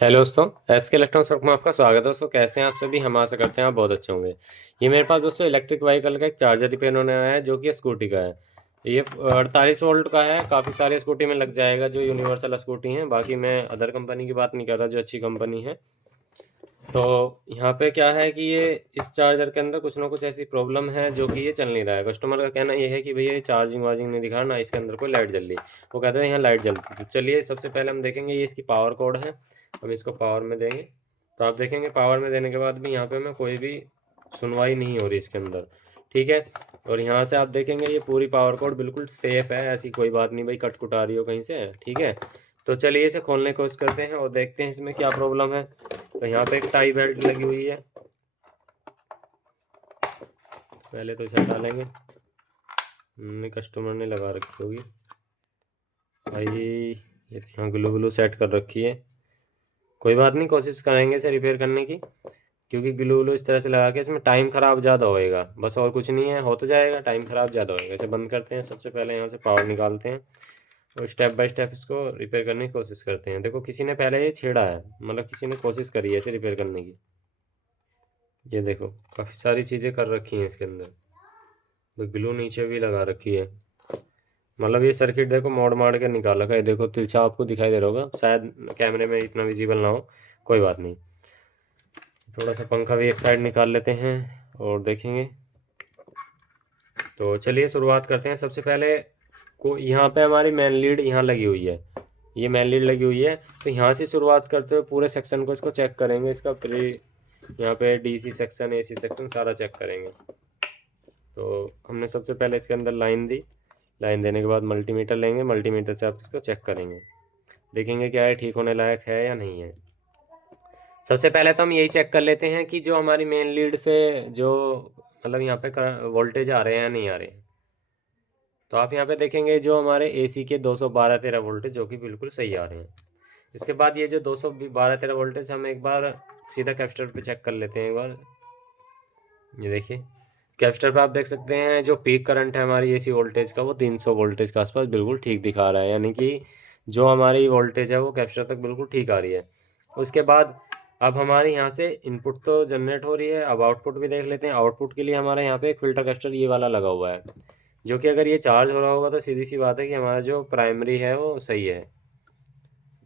Hello दोस्तों, S के electronics shop में आपका स्वागत है। दोस्तों कैसे हैं आप सभी? हम आशा करते हैं आप बहुत अच्छे होंगे। ये मेरे पास दोस्तों इलेक्ट्रिक व्हीकल का एक चार्जर रिपेयर होने आया है, जो कि स्कूटी का है। ये 48 वोल्ट का है। काफ़ी सारे स्कूटी में लग जाएगा, जो यूनिवर्सल स्कूटी हैं। बाकी मैं अदर कंपनी की बात नहीं कर रहा, जो अच्छी कंपनी है। तो यहाँ पे क्या है कि ये इस चार्जर के अंदर कुछ ना कुछ ऐसी प्रॉब्लम है, जो कि ये चल नहीं रहा है। कस्टमर का कहना ये है कि भैया ये चार्जिंग वार्जिंग नहीं दिखा रहा, ना इसके अंदर कोई लाइट जल रही। वो कहते हैं यहाँ लाइट जलती। तो चलिए सबसे पहले हम देखेंगे, ये इसकी पावर कोड है। हम इसको पावर में देंगे तो आप देखेंगे पावर में देने के बाद भी यहाँ पे हमें कोई भी सुनवाई नहीं हो रही इसके अंदर। ठीक है। और यहाँ से आप देखेंगे ये पूरी पावर कोड बिल्कुल सेफ है, ऐसी कोई बात नहीं भाई कट कुट आ रही हो कहीं से। ठीक है। तो चलिए इसे खोलने की कोशिश करते हैं और देखते हैं इसमें क्या प्रॉब्लम है। तो यहाँ पे एक टाई बेल्ट लगी हुई है। पहले तो इसे डालेंगे। कस्टमर ने लगा रखी होगी भाई। ये तो यहाँ ग्लू ग्लू सेट कर रखी है। कोई बात नहीं, कोशिश करेंगे इसे रिपेयर करने की। क्योंकि ग्लू ग्लू इस तरह से लगा के इसमें टाइम ख़राब ज़्यादा होएगा, बस और कुछ नहीं है। हो तो जाएगा, टाइम ख़राब ज़्यादा होएगा। इसे बंद करते हैं। सबसे पहले यहाँ से पावर निकालते हैं और स्टेप बाय स्टेप इसको रिपेयर करने की कोशिश करते हैं। देखो किसी ने पहले ये छेड़ा है, मतलब किसी ने कोशिश करी है इसे रिपेयर करने की। ये देखो काफ़ी सारी चीज़ें कर रखी हैं इसके अंदर। ग्लू नीचे भी लगा रखी है। मतलब ये सर्किट देखो मोड़ माड़ के निकाल रखा है। देखो तिरछा आपको दिखाई दे रहा होगा, शायद कैमरे में इतना विजिबल ना हो। कोई बात नहीं। थोड़ा सा पंखा भी एक साइड निकाल लेते हैं और देखेंगे। तो चलिए शुरुआत करते हैं। सबसे पहले को यहाँ पे हमारी मेन लीड यहाँ लगी हुई है। ये मेन लीड लगी हुई है। तो यहाँ से शुरुआत करते हुए पूरे सेक्शन को इसको चेक करेंगे। इसका प्री यहाँ पे डीसी सेक्शन एसी सेक्शन सारा चेक करेंगे। तो हमने सबसे पहले इसके अंदर लाइन दी। लाइन देने के बाद मल्टीमीटर लेंगे। मल्टीमीटर से आप इसको चेक करेंगे, देखेंगे क्या है ठीक होने लायक है या नहीं है। सबसे पहले तो हम यही चेक कर लेते हैं कि जो हमारी मेन लीड से जो मतलब यहाँ पे वोल्टेज आ रहे हैं या नहीं आ रहे हैं। तो आप यहाँ पे देखेंगे जो हमारे एसी के 212-13 वोल्टेज जो कि बिल्कुल सही आ रहे हैं। इसके बाद ये जो 212-13 वोल्टेज हम एक बार सीधा कैपेसिटर पे चेक कर लेते हैं एक बार। ये देखिए कैपेसिटर पे आप देख सकते हैं जो पीक करंट है हमारी एसी वोल्टेज का, वो 300 वोल्टेज के आसपास बिल्कुल ठीक दिखा रहा है। यानी कि जो हमारी वोल्टेज है वो कैपेसिटर तक बिल्कुल ठीक आ रही है। उसके बाद अब हमारे यहाँ से इनपुट तो जनरेट हो रही है, अब आउटपुट भी देख लेते हैं। आउटपुट के लिए हमारे यहाँ पे एक फिल्टर कैपेसिटर ये वाला लगा हुआ है, जो कि अगर ये चार्ज हो रहा होगा तो सीधी सी बात है कि हमारा जो प्राइमरी है वो सही है।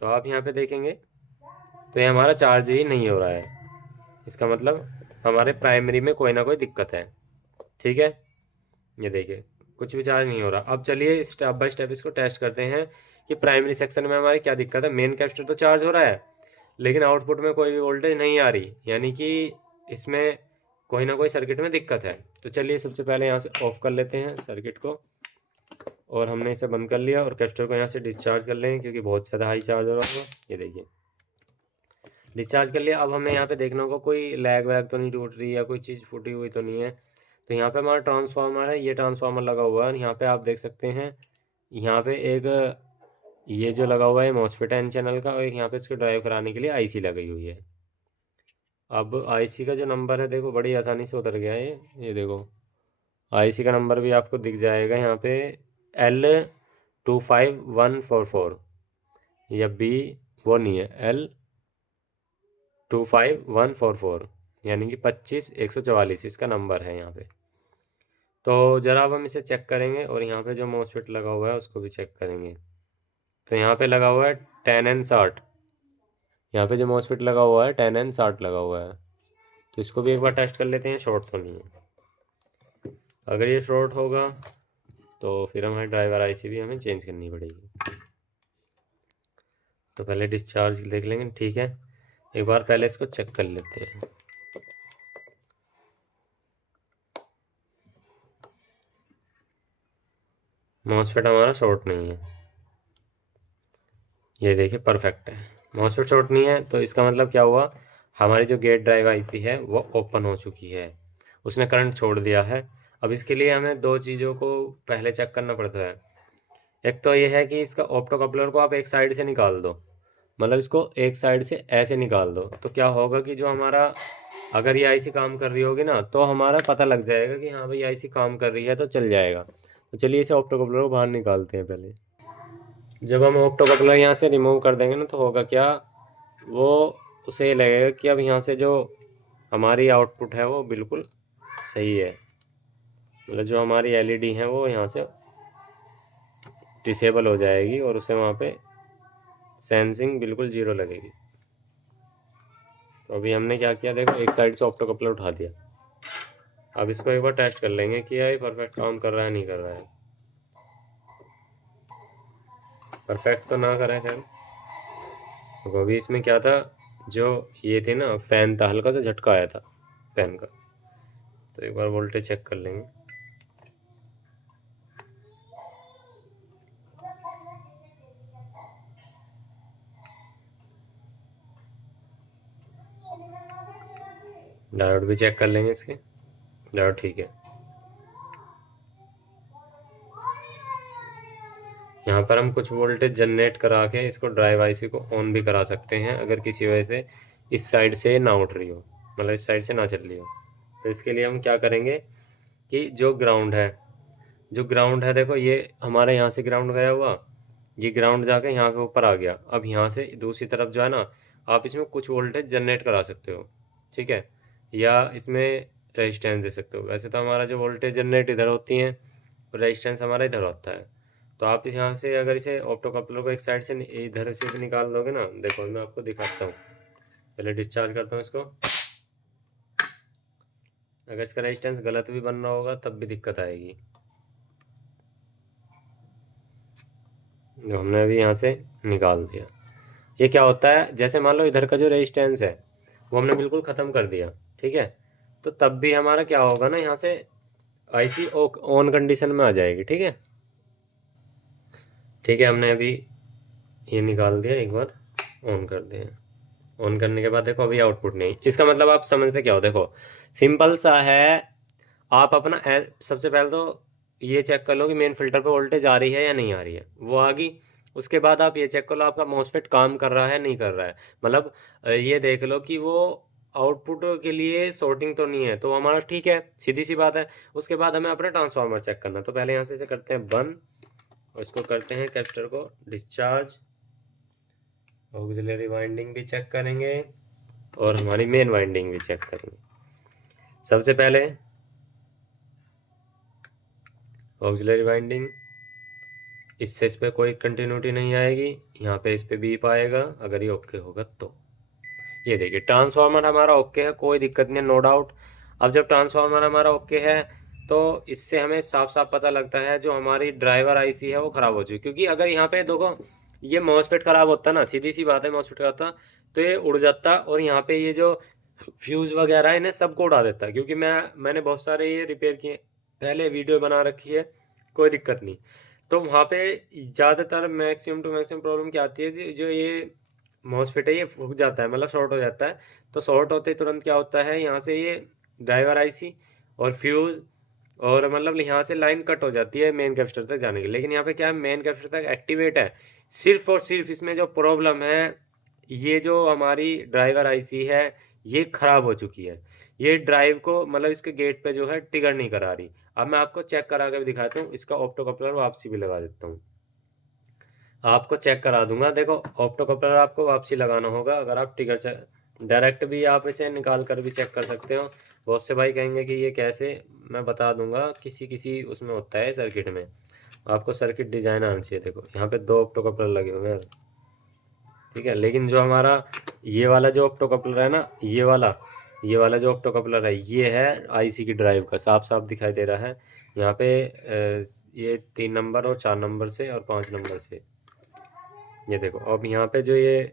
तो आप यहाँ पे देखेंगे तो ये हमारा चार्ज ही नहीं हो रहा है। इसका मतलब हमारे प्राइमरी में कोई ना कोई दिक्कत है। ठीक है। ये देखिए कुछ भी चार्ज नहीं हो रहा। अब चलिए स्टेप बाय स्टेप इसको टेस्ट करते हैं कि प्राइमरी सेक्शन में हमारी क्या दिक्कत है। मेन कैपेसिटर तो चार्ज हो रहा है, लेकिन आउटपुट में कोई भी वोल्टेज नहीं आ रही, यानी कि इसमें कोई ना कोई सर्किट में दिक्कत है। तो चलिए सबसे पहले यहाँ से ऑफ कर लेते हैं सर्किट को, और हमने इसे बंद कर लिया और कैपेसिटर को यहाँ से डिस्चार्ज कर लेंगे, क्योंकि बहुत ज़्यादा हाई चार्ज हो रहा होगा। ये देखिए डिस्चार्ज कर लिया। अब हमें यहाँ पे देखना होगा कोई लैग वैग तो नहीं टूट रही, या कोई चीज़ फूटी हुई तो नहीं है। तो यहाँ पे हमारा ट्रांसफार्मर है, ये ट्रांसफार्मर लगा हुआ है। यहाँ पे आप देख सकते हैं, यहाँ पे एक ये जो लगा हुआ है मॉसफेट एन चैनल का, और एक यहाँ पे इसको ड्राइव कराने के लिए आईसी लगी हुई है। अब आईसी का जो नंबर है देखो बड़ी आसानी से उतर गया है ये देखो आईसी का नंबर भी आपको दिख जाएगा यहाँ पे, L25144, या बी वो नहीं है, L25144, यानी कि 25 144 इसका नंबर है यहाँ पे। तो ज़रा अब हम इसे चेक करेंगे और यहाँ पे जो मॉसफेट लगा हुआ है उसको भी चेक करेंगे। तो यहाँ पे लगा हुआ है 10N60। यहाँ पे जो मॉसफेट लगा हुआ है 10N60 लगा हुआ है। तो इसको भी एक बार टेस्ट कर लेते हैं, शॉर्ट तो नहीं है। अगर ये शॉर्ट होगा तो फिर हमारे ड्राइवर आईसी भी हमें चेंज करनी पड़ेगी। तो पहले डिस्चार्ज देख लेंगे। ठीक है, एक बार पहले इसको चेक कर लेते हैं। मॉसफेट हमारा शॉर्ट नहीं है, ये देखिए परफेक्ट है। मॉसफेट शॉर्ट नहीं है तो इसका मतलब क्या हुआ, हमारी जो गेट ड्राइव आईसी है वो ओपन हो चुकी है, उसने करंट छोड़ दिया है। अब इसके लिए हमें दो चीज़ों को पहले चेक करना पड़ता है। एक तो ये है कि इसका ऑप्टो कपलर को आप एक साइड से निकाल दो, मतलब इसको एक साइड से ऐसे निकाल दो। तो क्या होगा कि जो हमारा अगर ये आईसी काम कर रही होगी ना, तो हमारा पता लग जाएगा कि हाँ भाई आईसी काम कर रही है, तो चल जाएगा। तो चलिए इसे ऑप्टो कपलर को बाहर निकालते हैं पहले। जब हम ऑप्टो कपलर यहाँ से रिमूव कर देंगे ना, तो होगा क्या वो उसे ये लगेगा कि अब यहाँ से जो हमारी आउटपुट है वो बिल्कुल सही है, मतलब जो हमारी एलईडी है वो यहाँ से डिसेबल हो जाएगी और उसे वहाँ पे सेंसिंग बिल्कुल ज़ीरो लगेगी। तो अभी हमने क्या किया, देखो एक साइड से ऑप्टो कपलर उठा दिया। अब इसको एक बार टेस्ट कर लेंगे कि ये परफेक्ट काम कर रहा है नहीं कर रहा है। परफेक्ट तो ना करे खैर। तो अभी इसमें क्या था, जो ये थे ना फैन था, हल्का सा झटका आया था फैन का। तो एक बार वोल्टेज चेक कर लेंगे। डायोड भी चेक कर लेंगे इसके। डायोड ठीक है। यहाँ पर हम कुछ वोल्टेज जनरेट करा के इसको ड्राइव आईसी को ऑन भी करा सकते हैं, अगर किसी वजह से इस साइड से ना उठ रही हो, मतलब इस साइड से ना चल रही हो। तो इसके लिए हम क्या करेंगे कि जो ग्राउंड है देखो, ये हमारे यहाँ से ग्राउंड गया हुआ, ये ग्राउंड जाके यहाँ पे ऊपर आ गया। अब यहाँ से दूसरी तरफ जो है ना, आप इसमें कुछ वोल्टेज जनरेट करा सकते हो, ठीक है, या इसमें रेजिस्टेंस दे सकते हो। वैसे तो हमारा जो वोल्टेज जनरेट इधर होती है, रेजिस्टेंस हमारा इधर होता है। तो आप इस यहाँ से अगर इसे ऑप्टो कपलर को एक साइड से इधर से भी निकाल दोगे ना, देखो मैं आपको दिखाता हूँ। पहले डिस्चार्ज करता हूँ इसको। अगर इसका रेजिस्टेंस गलत भी बन रहा होगा तब भी दिक्कत आएगी। जो हमने अभी यहाँ से निकाल दिया, ये क्या होता है, जैसे मान लो इधर का जो रेजिस्टेंस है वो हमने बिल्कुल ख़त्म कर दिया, ठीक है, तो तब भी हमारा क्या होगा ना, यहाँ से आईसी ऑन कंडीशन में आ जाएगी, ठीक है। ठीक है, हमने अभी ये निकाल दिया, एक बार ऑन कर दिया। ऑन करने के बाद देखो अभी आउटपुट नहीं, इसका मतलब आप समझते क्या हो, देखो सिंपल सा है। आप अपना सबसे पहले तो ये चेक कर लो कि मेन फिल्टर पे वोल्टेज आ रही है या नहीं आ रही है, वो आ गई। उसके बाद आप ये चेक कर लो आपका मॉसफेट काम कर रहा है नहीं कर रहा है, मतलब ये देख लो कि वो आउटपुट के लिए शॉर्टिंग तो नहीं है, तो हमारा ठीक है, सीधी सी बात है। उसके बाद हमें अपना ट्रांसफार्मर चेक करना, तो पहले यहाँ से इसे करते हैं बंद और इसको करते हैं कैपेसिटर को डिस्चार्ज। ऑक्सिलरी वाइंडिंग भी चेक करेंगे और हमारी मेन वाइंडिंग भी चेक करेंगे। सबसे पहले ऑक्सिलरी वाइंडिंग, इससे इस पर कोई कंटिन्यूटी नहीं आएगी, यहाँ पे इस पर बीप आएगा अगर ये ओके होगा तो। ये देखिए ट्रांसफार्मर हमारा ओके है, कोई दिक्कत नहीं है, नो डाउट। अब जब ट्रांसफार्मर हमारा ओके है तो इससे हमें साफ साफ पता लगता है जो हमारी ड्राइवर आईसी है वो ख़राब हो चुकी है। क्योंकि अगर यहाँ पे देखो ये मॉसफेट ख़राब होता ना, सीधी सी बात है, मॉसफेट ख़राब होता तो ये उड़ जाता और यहाँ पे ये जो फ्यूज़ वगैरह है इन्हें सबको उड़ा देता है। क्योंकि मैंने बहुत सारे ये रिपेयर किए, पहले वीडियो बना रखी है, कोई दिक्कत नहीं। तो वहाँ पे ज़्यादातर मैक्सिमम टू मैक्सिमम प्रॉब्लम क्या आती है कि जो ये मॉसफेट है ये फूक जाता है, मतलब शॉर्ट हो जाता है। तो शॉर्ट होते ही तुरंत क्या होता है, यहाँ से ये ड्राइवर आईसी और फ्यूज़ और मतलब यहाँ से लाइन कट हो जाती है मेन कैपेसिटर तक जाने की। लेकिन यहाँ पे क्या है, मेन कैपेसिटर तक एक्टिवेट है। सिर्फ और सिर्फ इसमें जो प्रॉब्लम है, ये जो हमारी ड्राइवर आईसी है ये ख़राब हो चुकी है। ये ड्राइव को मतलब इसके गेट पे जो है ट्रिगर नहीं करा रही। अब मैं आपको चेक करा के भी दिखाता हूँ, इसका ऑप्टो कपलर वापसी भी लगा देता हूँ, आपको चेक करा दूंगा। देखो ऑप्टो कपलर आपको वापसी लगाना होगा, अगर आप ट्रिगर डायरेक्ट भी आप इसे निकाल कर भी चेक कर सकते हो। बहुत से भाई कहेंगे कि ये कैसे, मैं बता दूंगा। किसी किसी उसमें होता है सर्किट में, आपको सर्किट डिजाइन आना चाहिए। देखो यहाँ पे 2 ऑप्टो कपलर लगे हुए हैं, ठीक है, लेकिन जो हमारा ये वाला जो ऑप्टो कपलर है ना, ये वाला जो ऑप्टो कपलर है ये है आईसी की ड्राइव का, साफ साफ दिखाई दे रहा है यहाँ पे। ये 3 नंबर और 4 नंबर से और 5 नंबर से, ये देखो। अब यहाँ पे जो ये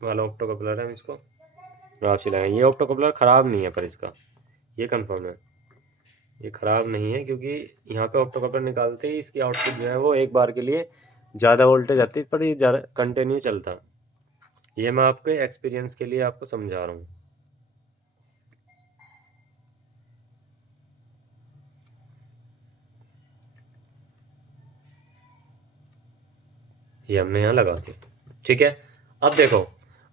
वाला ऑप्टो कपलर है, हम इसको वापसी लगाएं। ये ऑप्टो कपलर ख़राब नहीं है, पर इसका ये कंफर्म है ये ख़राब नहीं है, क्योंकि यहाँ पे ऑप्टो कपलर निकालते ही इसकी आउटपुट जो है वो एक बार के लिए ज़्यादा वोल्टेज आती है, पर ये ज़्यादा कंटिन्यू चलता। ये मैं आपके एक्सपीरियंस के लिए आपको समझा रहा हूँ। ये हमने यहाँ लगा दिया, ठीक है। अब देखो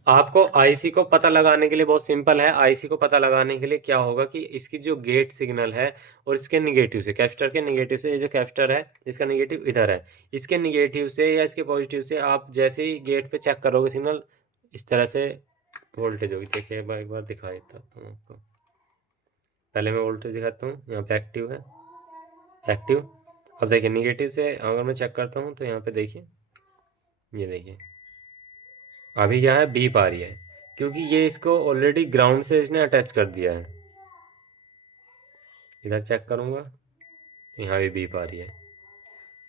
आपको आईसी को पता लगाने के लिए बहुत सिंपल है। आईसी को पता लगाने के लिए क्या होगा कि इसकी जो गेट सिग्नल है और इसके निगेटिव से, कैपेसिटर के निगेटिव से, ये जो कैपेसिटर है इसका निगेटिव इधर है, इसके निगेटिव से या इसके पॉजिटिव से आप जैसे ही गेट पे चेक करोगे सिग्नल, इस तरह से वोल्टेज होगी। देखिए एक बार दिखा देता हूँ आपको। पहले मैं वोल्टेज दिखाता हूँ, यहाँ पे एक्टिव है, एक्टिव। अब देखिए निगेटिव से अगर मैं चेक करता हूँ तो यहाँ पे देखिए, ये देखिए अभी क्या है, बीप आ रही है, क्योंकि ये इसको ऑलरेडी ग्राउंड से इसने अटैच कर दिया है। इधर चेक करूँगा तो यहाँ भी बीप आ रही है,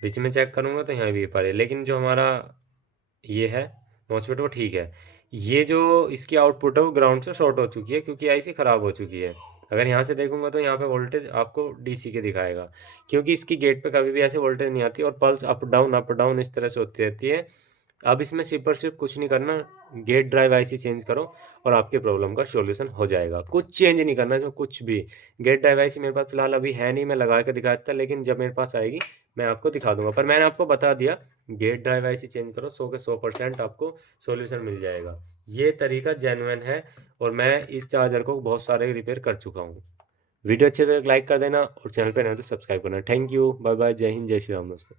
बीच में चेक करूँगा तो यहाँ भी बीप आ रही है, लेकिन जो हमारा ये है मॉसफेट वो ठीक है। ये जो इसकी आउटपुट है वो ग्राउंड से शॉर्ट हो चुकी है, क्योंकि आईसी ख़राब हो चुकी है। अगर यहाँ से देखूंगा तो यहाँ पे वोल्टेज आपको डीसी के दिखाएगा, क्योंकि इसकी गेट पे कभी भी ऐसे वोल्टेज नहीं आती और पल्स अप डाउन इस तरह से होती रहती है। अब इसमें सिर्फ और सिर्फ कुछ नहीं करना, गेट ड्राइव आईसी चेंज करो और आपके प्रॉब्लम का सॉल्यूशन हो जाएगा। कुछ चेंज नहीं करना इसमें, कुछ भी। गेट ड्राइव आईसी मेरे पास फिलहाल अभी है नहीं, मैं लगा के दिखाया था, लेकिन जब मेरे पास आएगी मैं आपको दिखा दूंगा। पर मैंने आपको बता दिया, गेट ड्राइव आईसी चेंज करो, 100 के 100% आपको सॉल्यूशन मिल जाएगा। ये तरीका जेन्युइन है और मैं इस चार्जर को बहुत सारे रिपेयर कर चुका हूँ। वीडियो अच्छे तो लाइक कर देना और चैनल पे नहीं तो सब्सक्राइब करना। थैंक यू, बाय बाय, जय हिंद, जय श्री राम दोस्तों।